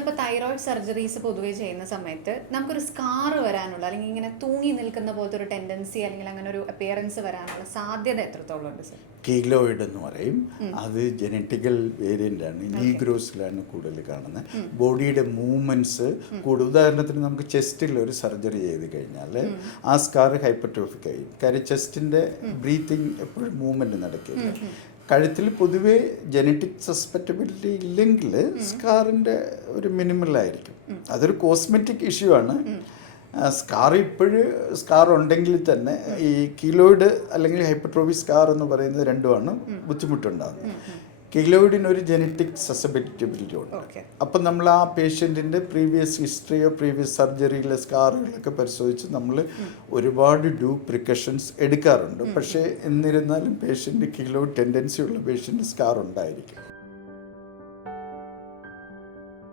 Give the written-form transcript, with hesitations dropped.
നമ്മളിപ്പോൾ thyroid surgeries പൊതുവേ ചെയ്യുന്ന സമയത്ത് നമുക്കൊരു സ്കാർ വരാനുള്ള അല്ലെങ്കിൽ ഇങ്ങനെ തൂങ്ങി നിൽക്കുന്ന പോലത്തെ ഒരു ടെൻഡൻസി അല്ലെങ്കിൽ അങ്ങനെ ഒരു അപ്പിയറൻസ് വരാനുള്ള സാധ്യത എത്രത്തോളം ഉണ്ട് സർ? കീഗ്ലോയിഡ് എന്ന് പറയും. അത് ജനറ്റിക്കൽ വേരിയൻ്റ് ആണ്. നീഗ്രോസിലാണ് കൂടുതൽ കാണുന്നത്. ബോഡിയുടെ മൂവ്മെൻറ്റ്സ് ഉദാഹരണത്തിന് നമുക്ക് ചെസ്റ്റിൽ ഒരു സർജറി ചെയ്ത് കഴിഞ്ഞാൽ ആ സ്കാർ ഹൈപ്പർട്രോഫിക് ആയി. കാര്യം ചെസ്റ്റിൻ്റെ ബ്രീത്തിങ് എപ്പോഴും മൂവ്മെൻറ്റ് നടക്കില്ല. കഴുത്തിൽ പൊതുവേ ജനറ്റിക് സസ്പെക്റ്റബിലിറ്റി ഇല്ലെങ്കിൽ സ്കാറിൻ്റെ ഒരു മിനിമലായിരിക്കും. അതൊരു കോസ്മെറ്റിക് ഇഷ്യൂ ആണ്. സ്കാർ ഇപ്പോഴും സ്കാർ ഉണ്ടെങ്കിൽ തന്നെ ഈ കീലോയിഡ് അല്ലെങ്കിൽ ഹൈപ്പർട്രോഫി സ്കാർ എന്ന് പറയുന്നത് രണ്ടുമാണ് ബുദ്ധിമുട്ടുണ്ടാകുന്നത്. കീലോയിഡിന് ഒരു ജനറ്റിക് സസെപ്റ്റബിലിറ്റി ഉണ്ട്. അപ്പം നമ്മൾ ആ പേഷ്യൻറ്റിൻ്റെ പ്രീവിയസ് ഹിസ്റ്ററിയോ പ്രീവിയസ് സർജറിയിലെ സ്കാറുകളൊക്കെ പരിശോധിച്ച് നമ്മൾ ഒരുപാട് പ്രിക്കഷൻസ് എടുക്കാറുണ്ട്. പക്ഷേ എന്നിരുന്നാലും പേഷ്യൻ്റ് കീലോയിഡ് ടെൻഡൻസി ഉള്ള പേഷ്യൻ്റ് സ്കാർ ഉണ്ടായിരിക്കും.